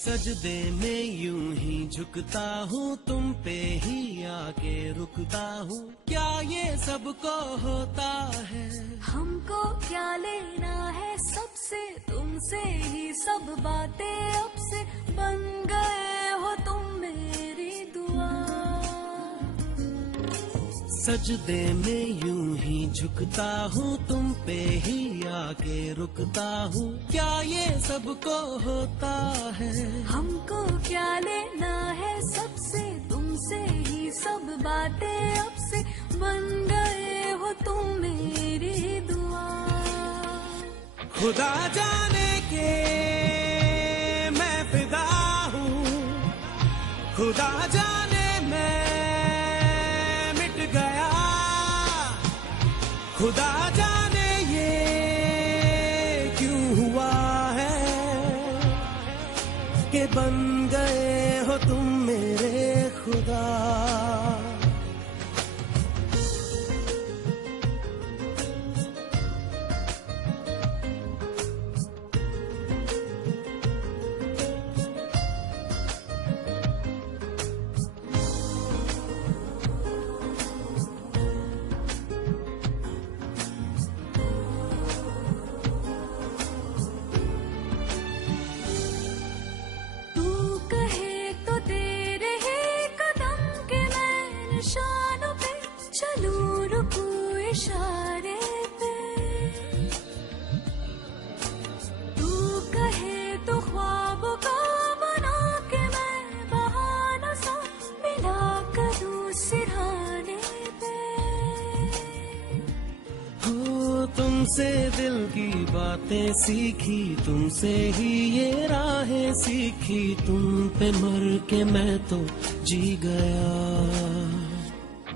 सजदे में यूं ही झुकता हूँ, तुम पे ही आके रुकता हूँ। क्या ये सबको होता है? हमको क्या लेना है सबसे, तुमसे ही सब बातें अब से बन गए हो तुम मेरी दुआ। सजदे में यूं ही झुकता हूँ, तुम पे ही आके रुकता हूँ। क्या ये सबको होता है? हमको क्या लेना है सबसे, तुमसे ही सब बातें अब से बन गए हो तुम मेरी दुआ। खुदा जाने के मैं फिदा हूँ, खुदा जाने मैं मिट गया। खुदा जाने ये क्यों हुआ है कि बन गए हो तुम मेरे खुदा। इशारे पे तू कहे तो ख्वाब का बना के मैं बहाना सा मिला करूं सिरहाने पे। हो तुमसे दिल की बातें सीखी, तुमसे ही ये राहें सीखी। तुम पे मर के मैं तो जी गया।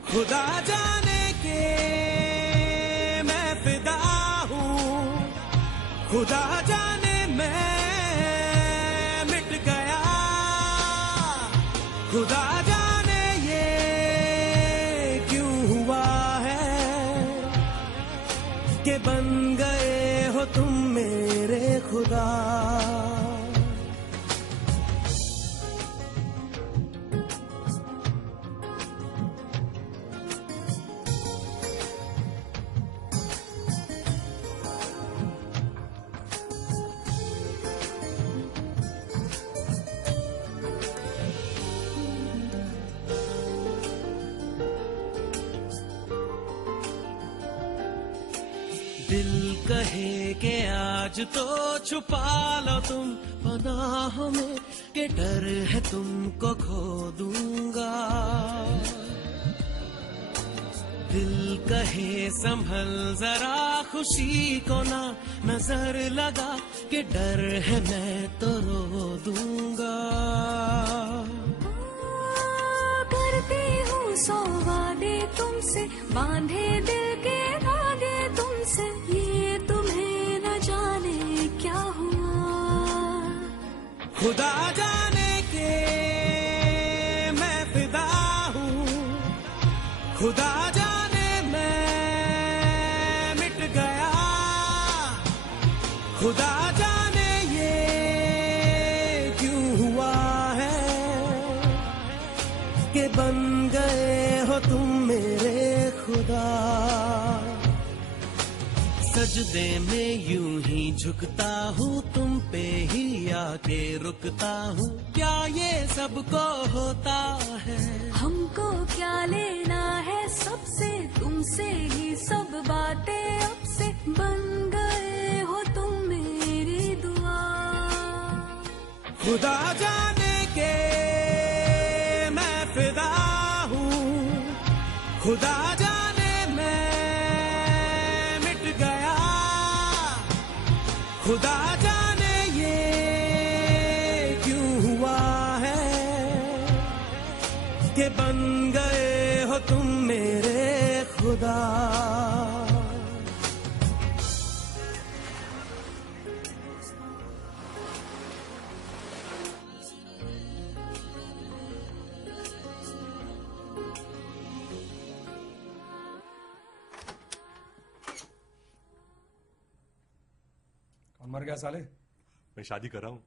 खुदा जाने के मैं फिदा हूँ, खुदा जाने मैं मिट गया। खुदा जाने ये क्यों हुआ है कि बन गए हो तुम मेरे खुदा। दिल कहे कि आज तो छुपा लो तुम पनाह में, कि डर है तुमको खो दूंगा। दिल कहे संभल जरा खुशी को ना नजर लगा, कि डर है मैं तो रो दूंगा। करती हूँ सौ वादे तुमसे, बांधे दिल के धागे तुमसे, ये तुम्हें न जाने क्या हुआ। खुदा जाने के मैं फिदा हूँ, खुदा जाने मैं मिट गया। खुदा जाने ये क्यों हुआ है कि बन गए हो तुम मेरे खुदा। सजदे में यूं ही झुकता हूँ, तुम पे ही आके रुकता हूँ। क्या ये सबको होता है? हमको क्या लेना है सबसे, तुमसे ही सब बातें अब से बन गए हो तुम मेरी दुआ। खुदा जाने के मैं फिदा हूँ, खुदा जाने मैं मिट गया। खुदा जाने ये क्यों हुआ है कि बन गए हो तुम मेरे खुदा। कौन मर गया साले? मैं शादी कर रहा हूँ।